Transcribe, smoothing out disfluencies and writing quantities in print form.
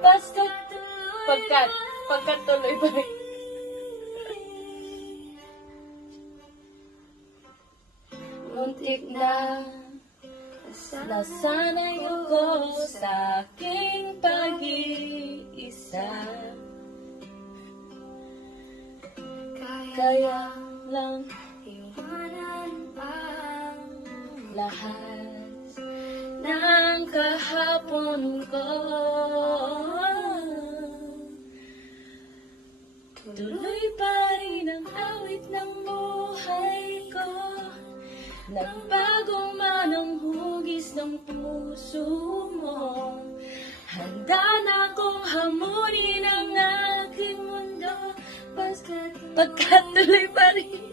Basta pagkatuloy pa rin. Muntik na nasanay ako sa aking pag-iisa. Kaya lang iwanan ang lahat ng kahapon ko. Tuloy pa rin ang awit ng buhay ko. Nagbago man ang hugis ng puso mo. Handa na akong hamunin ang aking mundo. Pagkatuloy pa rin.